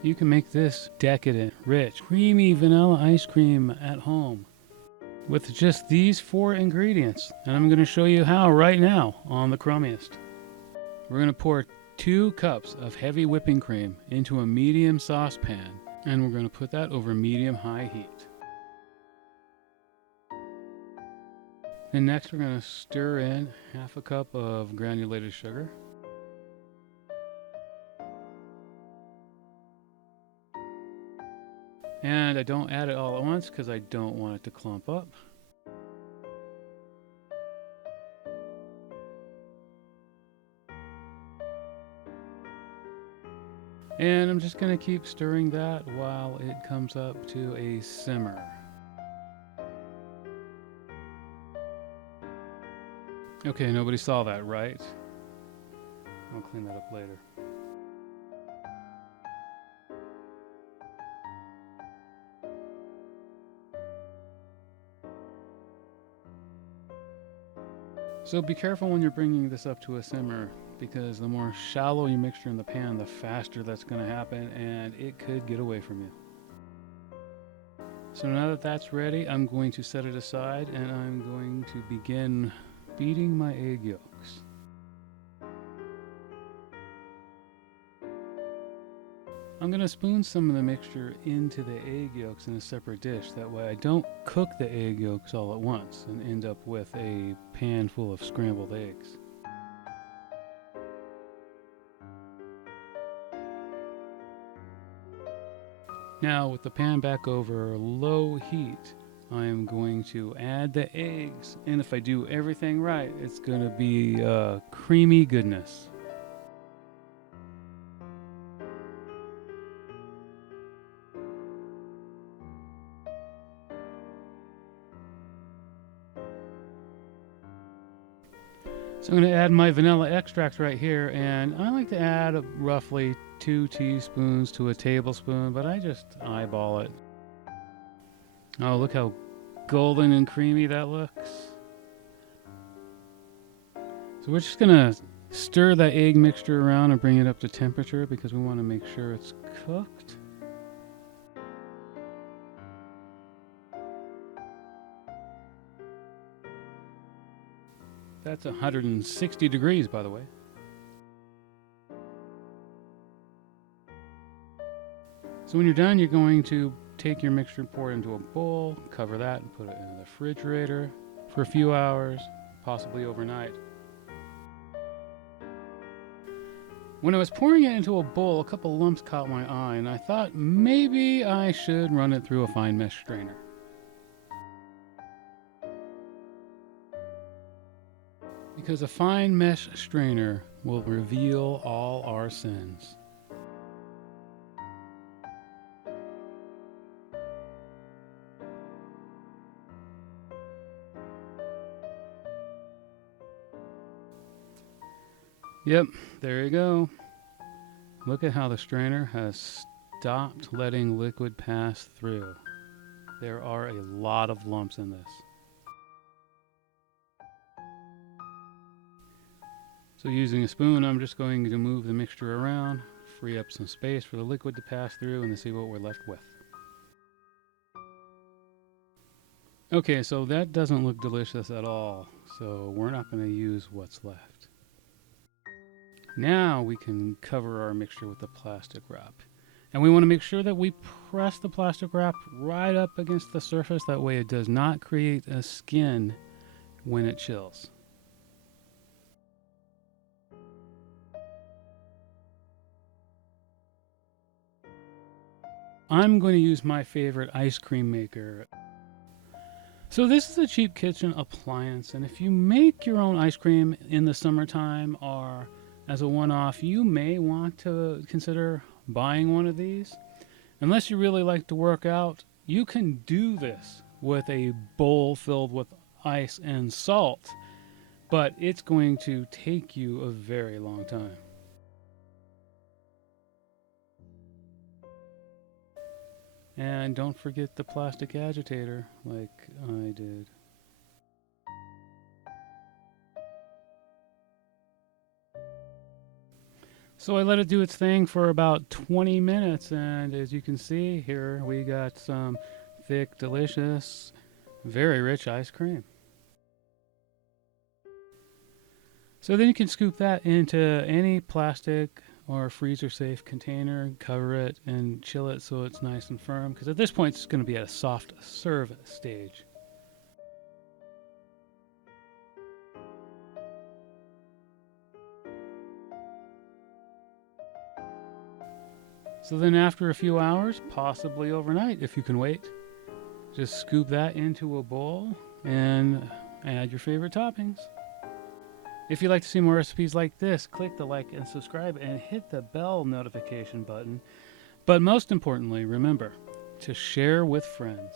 You can make this decadent, rich, creamy vanilla ice cream at home with just these 4 ingredients. And I'm going to show you how right now on the Crumbiest. We're going to pour 2 cups of heavy whipping cream into a medium saucepan, and we're going to put that over medium-high heat. And next we're going to stir in half a cup of granulated sugar. And I don't add it all at once because I don't want it to clump up. And I'm just going to keep stirring that while it comes up to a simmer. Okay, nobody saw that, right? I'll clean that up later. So be careful when you're bringing this up to a simmer, because the more shallow you mixture in the pan, the faster that's going to happen, and it could get away from you. So now that that's ready, I'm going to set it aside, and I'm going to begin beating my egg yolks. I'm going to spoon some of the mixture into the egg yolks in a separate dish. That way I don't cook the egg yolks all at once and end up with a pan full of scrambled eggs. Now with the pan back over low heat, I am going to add the eggs, and if I do everything right, it's going to be creamy goodness. So I'm going to add my vanilla extract right here, and I like to add roughly 2 teaspoons to a tablespoon, but I just eyeball it. Oh, look how golden and creamy that looks. So we're just going to stir that egg mixture around and bring it up to temperature because we want to make sure it's cooked. That's 160 degrees, by the way. So when you're done, you're going to take your mixture and pour it into a bowl, cover that, and put it in the refrigerator for a few hours, possibly overnight. When I was pouring it into a bowl, a couple lumps caught my eye, and I thought maybe I should run it through a fine mesh strainer. Because a fine mesh strainer will reveal all our sins. Yep, there you go. Look at how the strainer has stopped letting liquid pass through. There are a lot of lumps in this. So using a spoon, I'm just going to move the mixture around, free up some space for the liquid to pass through, and to see what we're left with. Okay, so that doesn't look delicious at all, so we're not going to use what's left. Now we can cover our mixture with the plastic wrap. And we want to make sure that we press the plastic wrap right up against the surface, that way it does not create a skin when it chills. I'm going to use my favorite ice cream maker. So this is a cheap kitchen appliance, and if you make your own ice cream in the summertime or as a one-off, you may want to consider buying one of these. Unless you really like to work out, you can do this with a bowl filled with ice and salt, but it's going to take you a very long time. And don't forget the plastic agitator like I did. So I let it do its thing for about 20 minutes, and as you can see here, we got some thick, delicious, very rich ice cream. So then you can scoop that into any plastic or freezer safe container, cover it, and chill it so it's nice and firm, because at this point it's going to be at a soft serve stage. So then after a few hours, possibly overnight if you can wait, just scoop that into a bowl and add your favorite toppings. If you'd like to see more recipes like this, click the like and subscribe and hit the bell notification button. But most importantly, remember to share with friends.